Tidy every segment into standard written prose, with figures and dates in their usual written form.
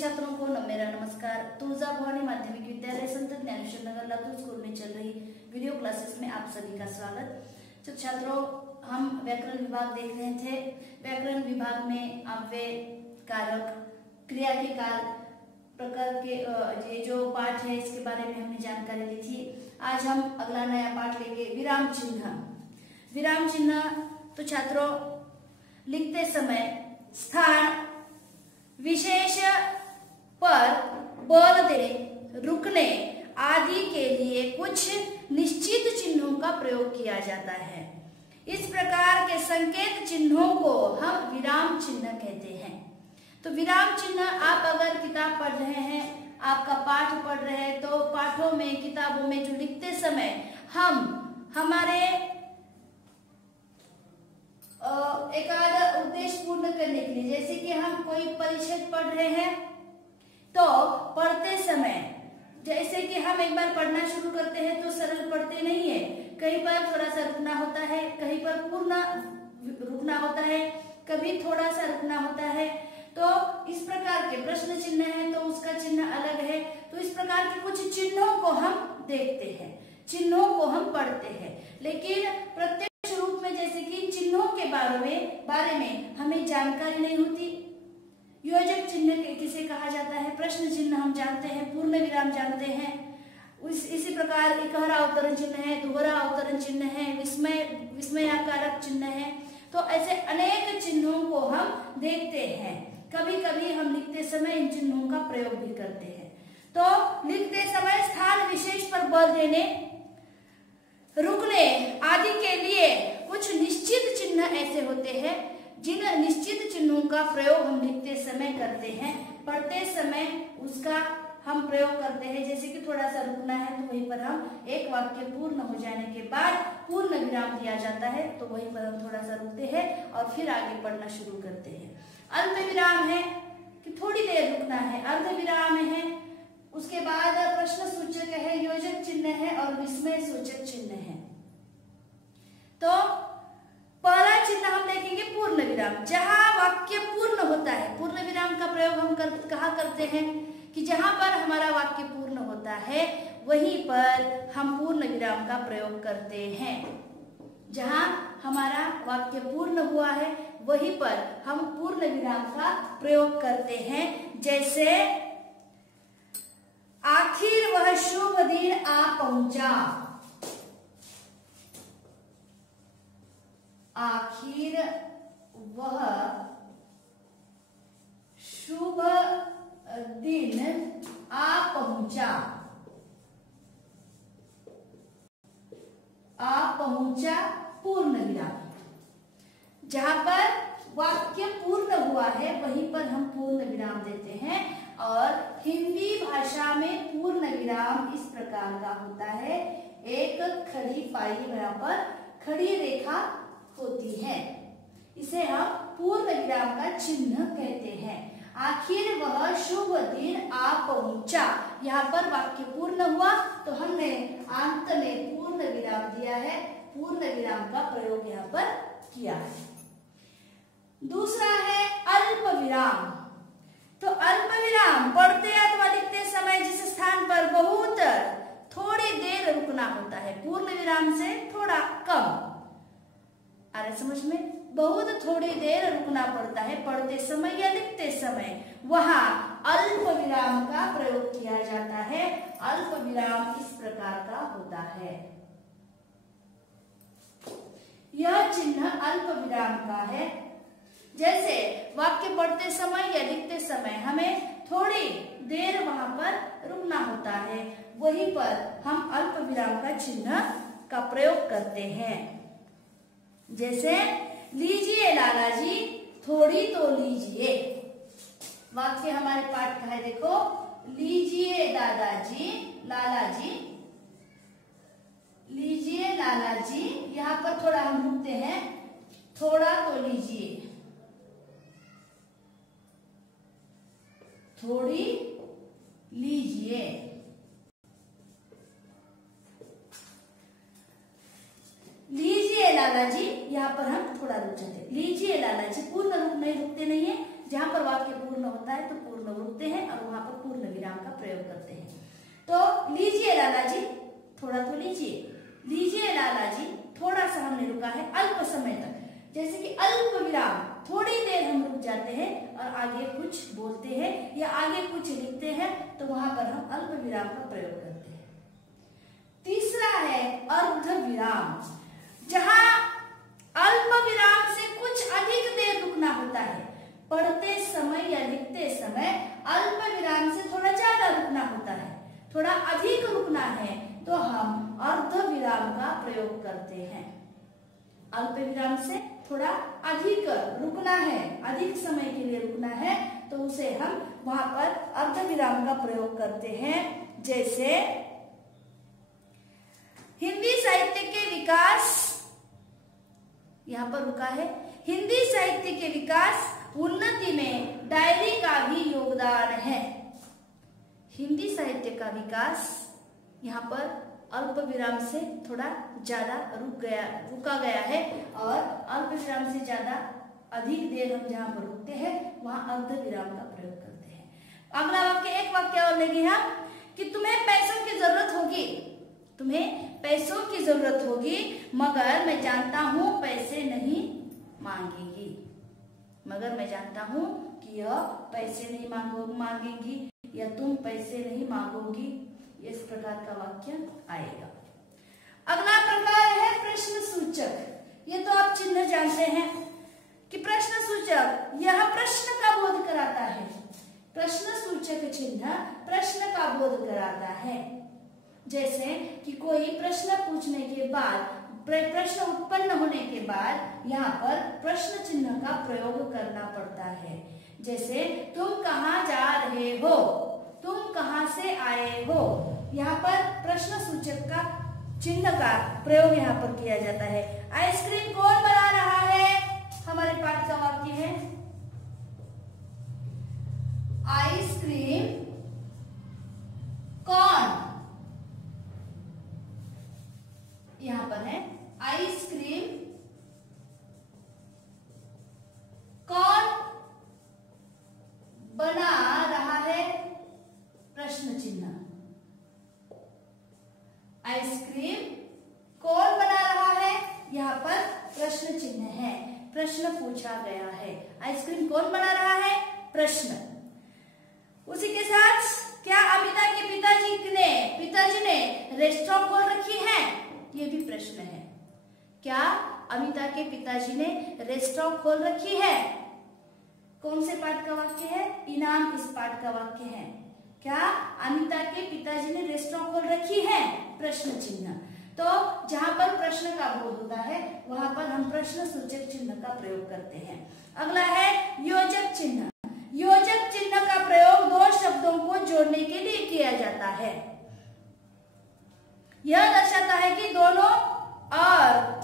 छात्रों को मेरा नमस्कार। तुलजा भवानी माध्यमिक विद्यालय संत ज्ञानेश्वर नगर लातूर स्कूल में चल रही वीडियो क्लासेस में आप सभी का स्वागत। तो छात्रों, हम व्याकरण विभाग देख रहे थे। व्याकरण विभाग में अव्यय, कारक, क्रिया के काल प्रकार के ये जो पाठ है इसके बारे में हमने जानकारी ली थी। आज हम अगला नया पाठ लेंगे, विराम चिन्ह। विराम चिन्ह तो छात्रों लिखते समय स्थान विशेष पर बल देने, रुकने आदि के लिए कुछ निश्चित चिन्हों का प्रयोग किया जाता है। इस प्रकार के संकेत चिन्हों को हम विराम चिन्ह कहते हैं। तो विराम चिन्ह आप अगर किताब पढ़ रहे हैं, आपका पाठ पढ़ रहे हैं, तो पाठों में, किताबों में जो लिखते समय हम हमारे एक आध उद्देश्य पूर्ण करने के लिए, जैसे कि हम कोई परिच्छेद पढ़ रहे हैं तो पढ़ते समय जैसे कि हम एक बार पढ़ना शुरू करते हैं तो सरल पढ़ते नहीं है, कहीं पर थोड़ा सा रुकना होता है, कहीं पर पूर्ण रुकना होता है, कभी थोड़ा सा रुकना होता है। तो इस प्रकार के प्रश्न चिन्ह है तो उसका चिन्ह अलग है। तो इस प्रकार के कुछ चिन्हों को हम देखते हैं, चिन्हों को हम पढ़ते हैं, लेकिन प्रत्येक रूप में जैसे कि चिन्हों के बारे में हमें जानकारी नहीं होती। योजक चिन्ह किसे कहा जाता है, प्रश्न चिन्ह हम जानते हैं, पूर्ण विराम जानते हैं। इसी प्रकार इकहरा अवतरण चिन्ह है, दोहरा अवतरण चिन्ह है, विस्मयाकारक चिन्ह है। तो ऐसे अनेक चिन्हों को हम देखते हैं। कभी कभी हम लिखते समय इन चिन्हों का प्रयोग भी करते हैं। तो लिखते समय स्थान विशेष पर बल देने, रुकने आदि के लिए कुछ निश्चित चिन्ह ऐसे होते हैं जिन निश्चित चिन्हों का प्रयोग हम लिखते समय करते हैं। पढ़ते समय उसका हम प्रयोग करते हैं। जैसे कि थोड़ा सा रुकना है तो वहीं पर हम एक वाक्य पूर्ण हो जाने के बाद पूर्ण विराम दिया जाता है, तो वहीं पर हम थोड़ा सा रुकते हैं और फिर आगे पढ़ना शुरू करते हैं। अल्प विराम है कि थोड़ी देर रुकना है, अर्ध विराम है, उसके बाद प्रश्न सूचक है, योजक चिन्ह है और विस्मय सूचक चिन्ह है। तो पहला चिन्ह हम देखेंगे पूर्ण विराम, जहां वाक्य पूर्ण होता है। पूर्ण विराम का प्रयोग हम कहाँ करते हैं कि जहां पर हमारा वाक्य पूर्ण होता है वहीं पर हम पूर्ण विराम का प्रयोग करते हैं। जहां हमारा वाक्य पूर्ण हुआ है वहीं पर हम पूर्ण विराम का प्रयोग करते हैं। जैसे आखिर वह शुभ दिन आ पहुंचा, आखिर वह शुभ दिन आ पहुंचा, आ पहुंचा पूर्ण विराम। जहां पर वाक्य पूर्ण हुआ है वहीं पर हम पूर्ण विराम देते हैं। और हिंदी भाषा में पूर्ण विराम इस प्रकार का होता है, एक खड़ी फाई, यहाँ पर खड़ी रेखा होती है, इसे हम पूर्ण विराम का चिन्ह कहते हैं। आखिर वह शुभ दिन आ पहुंचा, यहाँ पर वाक्य पूर्ण हुआ तो हमने अंत में पूर्ण विराम दिया है, पूर्ण विराम का प्रयोग यहाँ पर किया है। दूसरा है अल्प विराम। तो अल्प विराम पढ़ते अथवा लिखते समय जिस स्थान पर बहुत थोड़ी देर रुकना होता है, पूर्ण विराम से थोड़ा कम, आ रहा समझ में, बहुत थोड़ी देर रुकना पड़ता है पढ़ते समय या लिखते समय, वहां अल्प विराम का प्रयोग किया जाता है। अल्प विराम इस प्रकार का होता है। यह चिन्ह अल्प विराम का है। जैसे वाक्य पढ़ते समय या लिखते समय हमें थोड़ी देर वहां पर रुकना होता है, वहीं पर हम अल्प विराम का चिन्ह का प्रयोग करते हैं। जैसे लीजिए लाला जी, थोड़ी तो लीजिए। वाक्य हमारे पाठ का है, देखो, लीजिए दादाजी, लाला जी, लीजिए लाला जी। यहाँ पर थोड़ा हम रुकते हैं, थोड़ा तो लीजिए, थोड़ी लीजिए। लीजिए लाला जी, यहाँ पर हम थोड़ा रुक जाते लीजिए लाला जी पूर्ण रूप नहीं रुकते नहीं है, जहां पर वाक्य पूर्ण होता है तो पूर्ण रुकते हैं और वहां पर पूर्ण विराम का प्रयोग करते हैं। तो लीजिए लाला जी, थोड़ा तो लीजिए लाला जी, थोड़ा सा हमने रुका है अल्प समय तक, जैसे कि अल्प विराम, थोड़ी देर हम रुक जाते हैं और आगे कुछ बोलते हैं या आगे कुछ लिखते हैं तो वहां पर हम अल्प विराम का प्रयोग करते हैं। तीसरा है अर्ध विराम, जहां अल्प विराम से कुछ अधिक देर रुकना होता है। पढ़ते समय या लिखते समय अल्प विराम से थोड़ा ज्यादा रुकना होता है, थोड़ा अधिक रुकना है तो हम अर्ध विराम का प्रयोग करते हैं। अल्प विराम से थोड़ा अधिक रुकना है, अधिक समय के लिए रुकना है तो उसे हम वहां पर अर्ध विराम का प्रयोग करते हैं। जैसे हिंदी साहित्य के विकास, यहां पर रुका है, हिंदी साहित्य के विकास उन्नति में डायरी का भी योगदान है। हिंदी साहित्य का विकास यहाँ पर अल्प विराम से थोड़ा ज्यादा रुका गया है और अल्प विराम से ज्यादा अधिक देर हम जहां पर रुकते हैं वहां अर्ध विराम का प्रयोग करते हैं। अगला वाक्य, एक वाक्य और लेंगे हम कि तुम्हें पैसों की जरूरत होगी, तुम्हें पैसों की जरूरत होगी मगर मैं जानता हूं पैसे नहीं मांगेगी, मगर मैं जानता हूं कि यह पैसे नहीं मांगेगी या तुम पैसे नहीं मांगोगी, इस प्रकार का वाक्य आएगा। अगला प्रकार है प्रश्न सूचक। ये तो आप चिन्ह जानते हैं कि प्रश्न सूचक यह प्रश्न का बोध कराता है। प्रश्न सूचक चिन्ह प्रश्न का बोध कराता है। जैसे कि कोई प्रश्न पूछने के बाद, प्रश्न उत्पन्न होने के बाद यहाँ पर प्रश्न चिन्ह का प्रयोग करना पड़ता है। जैसे तुम कहाँ जा रहे हो, तुम कहाँ से आए हो, यहाँ पर प्रश्न सूचक का चिन्ह का प्रयोग यहाँ पर किया जाता है। आइसक्रीम कौन बना रहा है, हमारे पाठ का वाक्य है आइसक्रीम कौन, यहाँ पर है आइसक्रीम कौन बना रहा है, प्रश्न चिन्ह। आइसक्रीम कौन बना रहा है, यहाँ पर प्रश्न चिन्ह है, प्रश्न पूछा गया है। आइसक्रीम कौन बना रहा है, प्रश्न। उसी के साथ क्या अमिता के पिताजी ने रेस्टोरेंट खोल रखी है, ये भी प्रश्न है। क्या अमिता के पिताजी ने रेस्टोरेंट खोल रखी है, कौन से पाठ का वाक्य है, इनाम इस पाठ का वाक्य है। क्या अमिता के पिताजी ने रेस्टोरेंट खोल रखी है, प्रश्न चिन्ह। तो जहां पर प्रश्न का बोध होता है वहां पर हम प्रश्न सूचक चिन्ह का प्रयोग करते हैं। अगला है योजक चिन्ह। योजक चिन्ह का प्रयोग दो शब्दों को जोड़ने के लिए किया जाता है। यह दर्शाता है कि दोनों और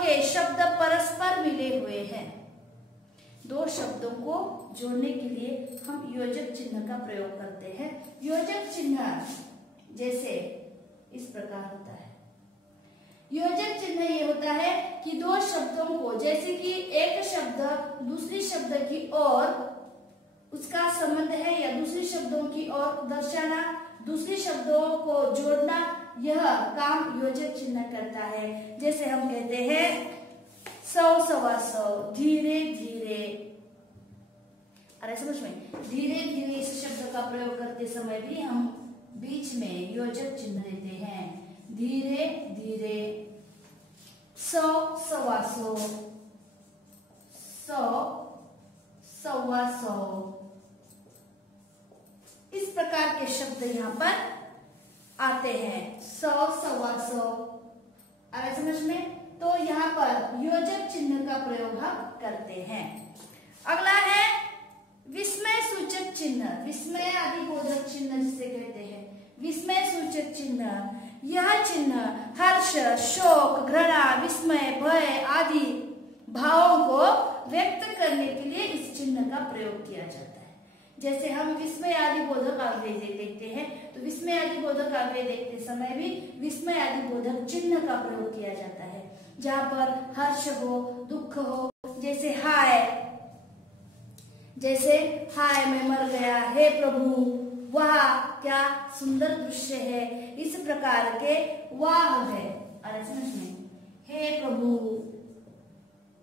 के शब्द परस्पर मिले हुए हैं। दो शब्दों को जोड़ने के लिए हम योजक चिन्ह का प्रयोग करते हैं। योजक चिन्ह जैसे इस प्रकार होता है। योजक चिन्ह ये होता है कि दो शब्दों को, जैसे कि एक शब्द दूसरी शब्द की ओर उसका संबंध है या दूसरी शब्दों की ओर दर्शाना, दूसरी शब्दों को जोड़ना, यह काम योजक चिन्ह करता है। जैसे हम कहते हैं 100 सवा 100, धीरे धीरे। अरे समझ में, धीरे धीरे इस शब्द का प्रयोग करते समय भी हम बीच में योजक चिन्ह देते हैं। धीरे धीरे, 100 सवा 100, 100 सवा 100, इस प्रकार के शब्द यहाँ पर आते हैं। 100 सवा 100, अरे समझ में, तो यहाँ पर योजक चिन्ह का प्रयोग हम करते हैं। अगला है विस्मय सूचक चिन्ह, विस्मय आदि बोधक चिन्ह जिसे कहते हैं। विस्मय सूचक चिन्ह, यह चिन्ह हर्ष, शोक, घृणा, विस्मय, भय आदि भावों को व्यक्त करने के लिए इस चिन्ह का प्रयोग किया जाता है। जैसे हम विस्मय आदि बोधक आग्रह देखते हैं तो विस्मय आदि बोधक आग्रह देखते समय भी विस्मय आदि बोधक चिन्ह का प्रयोग किया जाता है। जहाँ पर हर्ष हो, दुख हो, जैसे हाय मैं मर गया, हे प्रभु, वाह क्या सुंदर दृश्य है, इस प्रकार के वाह है। और ऐसे में हे प्रभु,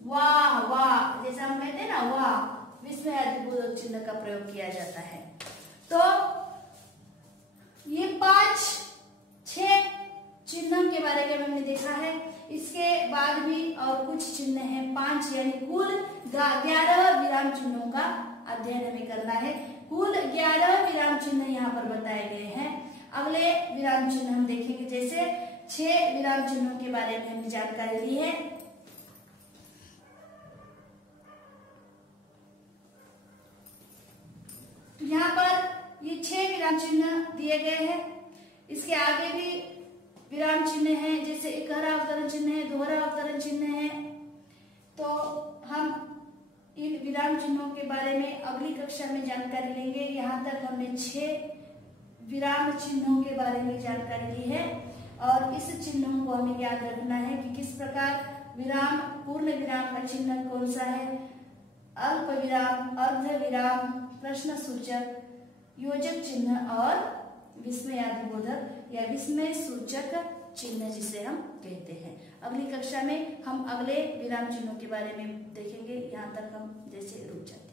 वाह वाह, जैसा हम कहते हैं ना वाह, विस्मयादिबोधक चिन्ह का प्रयोग किया जाता है। तो ये 5-6 चिन्ह के बारे में हमने देखा है। इसके बाद भी और कुछ चिन्ह हैं, 5 यानी कुल 11 विराम चिन्हों का अध्ययन हमें करना है। कुल 11 विराम चिन्ह यहाँ पर बताए गए हैं। अगले विराम चिन्ह हम देखेंगे, जैसे 6 विराम चिन्हों के बारे में हमने जानकारी ली है। यहाँ पर ये 6 विराम चिन्ह दिए गए हैं। इसके आगे भी विराम चिन्ह है, जैसे एकहरा अवतरण चिन्ह है, दोहरा अवतरण चिन्ह है। तो हम इन विराम चिन्हों के बारे में अगली कक्षा में जानकारी लेंगे। यहाँ तक हमने 6 विराम चिन्हों के बारे में जानकारी ली है और इस चिन्हों को हमें याद रखना है कि किस प्रकार विराम, पूर्ण विराम का चिन्ह कौन सा है, अल्प विराम, अर्ध विराम, प्रश्न सूचक, योजक चिन्ह और विस्मयादिबोधक या विस्मय सूचक चिन्ह जिसे हम कहते हैं। अगली कक्षा में हम अगले विराम चिन्हों के बारे में देखेंगे। यहाँ तक हम जैसे रुक जाते हैं।